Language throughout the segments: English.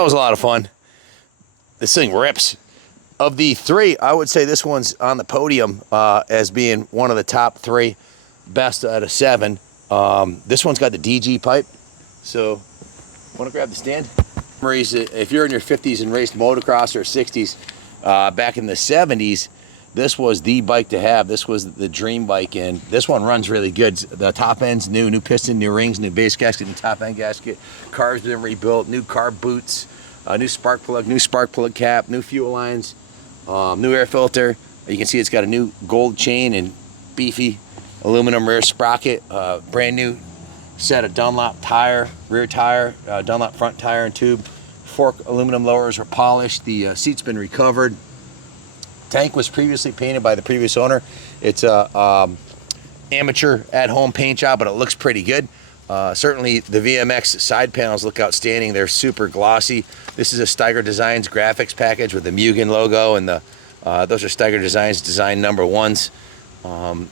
that was a lot of fun. This thing rips. Of the three, I would say this one's on the podium as being one of the top three best out of 7. This one's got the DG pipe. So, want to grab the stand? If you're in your 50s and raced motocross or 60s, back in the 70s, this was the bike to have. This was the dream bike, and this one runs really good. The top end's new piston, new rings, new base gasket, new top end gasket. Car's been rebuilt, new carb boots, new spark plug cap, new fuel lines, new air filter. You can see it's got a new gold chain and beefy aluminum rear sprocket, brand new set of Dunlop tire, rear tire, Dunlop front tire and tube. Fork aluminum lowers are polished. The seat's been recovered. Tank was previously painted by the previous owner. It's a amateur at-home paint job, but it looks pretty good. Certainly the VMX side panels look outstanding. They're super glossy. This is a Steiger Designs graphics package with the Mugen logo, and those are Steiger Designs design number 1s,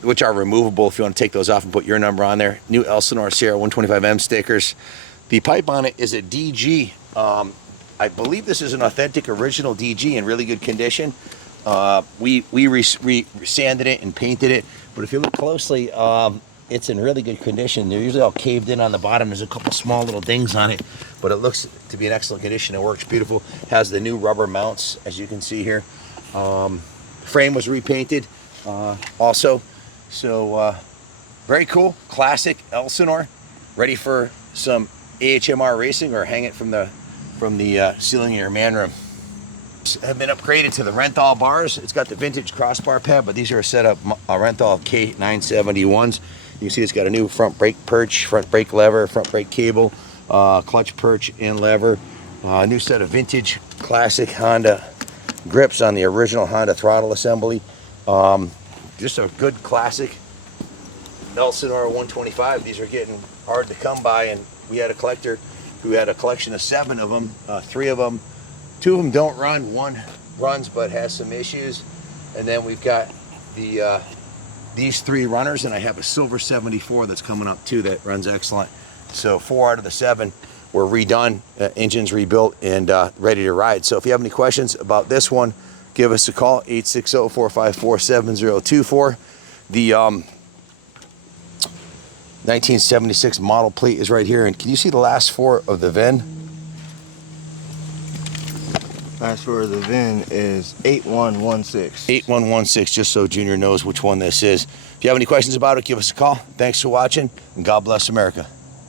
which are removable if you want to take those off and put your number on there. New Elsinore Sierra 125M stickers. The pipe on it is a DG. I believe this is an authentic original DG in really good condition. We sanded it and painted it, but if you look closely, it's in really good condition. They're usually all caved in on the bottom. There's a couple small little dings on it, but it looks to be in excellent condition. It works beautiful. Has the new rubber mounts, as you can see here. Frame was repainted also. So very cool, classic Elsinore, ready for some AHMR racing or hang it from the ceiling of your man room. Have been upgraded to the Renthal bars. It's got the vintage crossbar pad, but these are a set of Renthal K971s. You can see it's got a new front brake perch, front brake lever, front brake cable, clutch perch and lever. New set of vintage classic Honda grips on the original Honda throttle assembly. Just a good classic Elsinore 125. These are getting hard to come by, and we had a collector who had a collection of 7 of them. 3 of them, 2 of them don't run, 1 runs but has some issues. And then we've got these 3 runners, and I have a silver 74 that's coming up too that runs excellent. So 4 out of the 7 were redone, engines rebuilt, and ready to ride. So if you have any questions about this one, give us a call, 860-454-7024. The 1976 model plate is right here, and can you see the last 4 of the VIN? Last 4 of the VIN is 8116. 8116, just so Junior knows which one this is. If you have any questions about it, give us a call. Thanks for watching, and God bless America.